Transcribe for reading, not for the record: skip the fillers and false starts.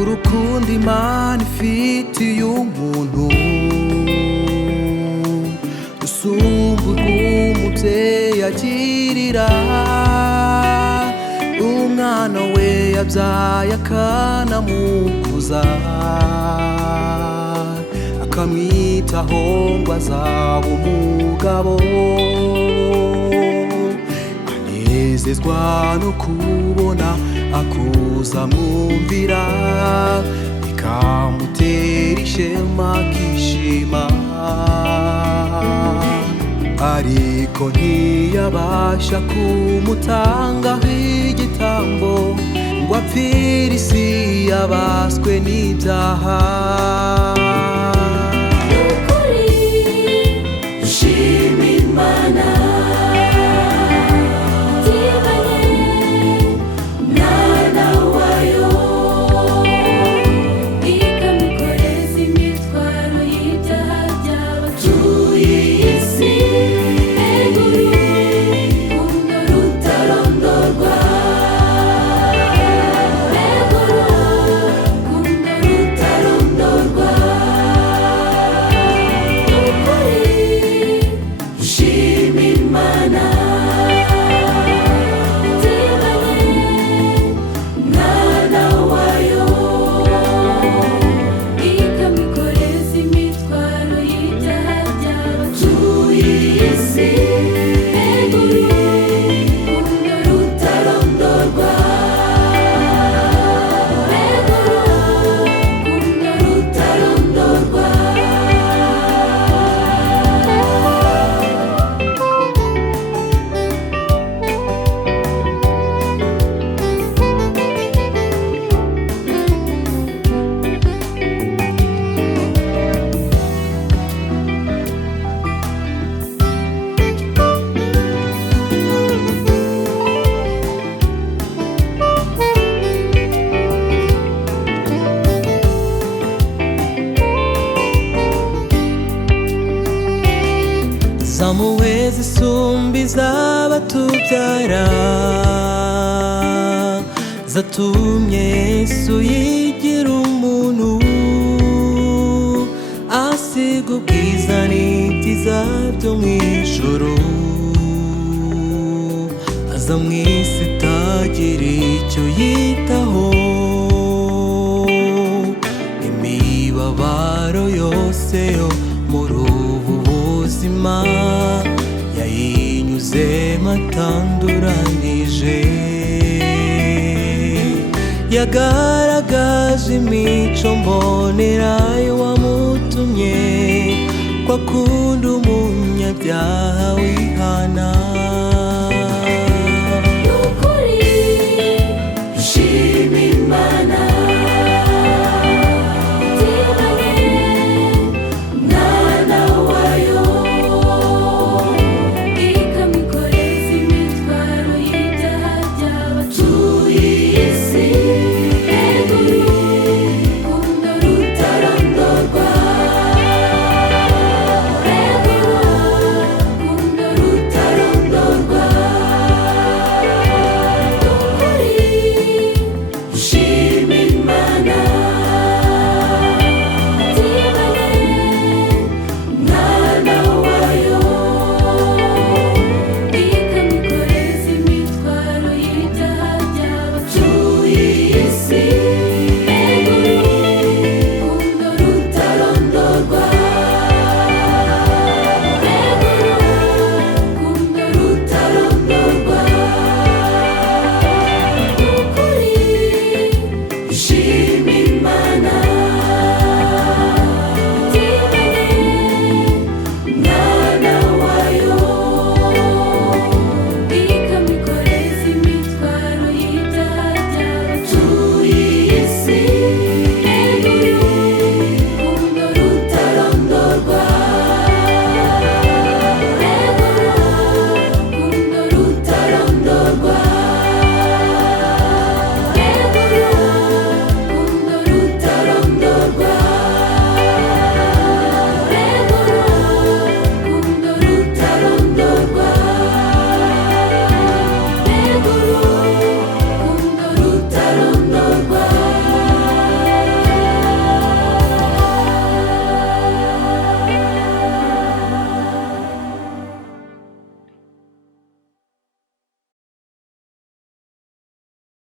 urukundo Imana ifitiye umuntu rusumba urw'umubyeyi agirira umwana we yabyaye akanamukuza akamwitaho ngo azaba umugabo. Anezezwa no kubona akuza amwumvira bikamutera ishema akishima, ariko ntiyabasha kumutangaho igitambo ngo apfire isi yabaswe n'ibyaha. Zamuwe zisumba iz'abatubyara, zatumye Yesu yigira umuntu asiga ubwiza n'ibyiza byo mu ijuru, aza mu isi itagira icyo yitaho, imibabaro yose yo muri ubu buzima yayinyuzemo atanduranije. Yagaragaje imico mbonera y'uwamutumye ko akunda umunyabyaha wihana. Nukuri dushima Imana.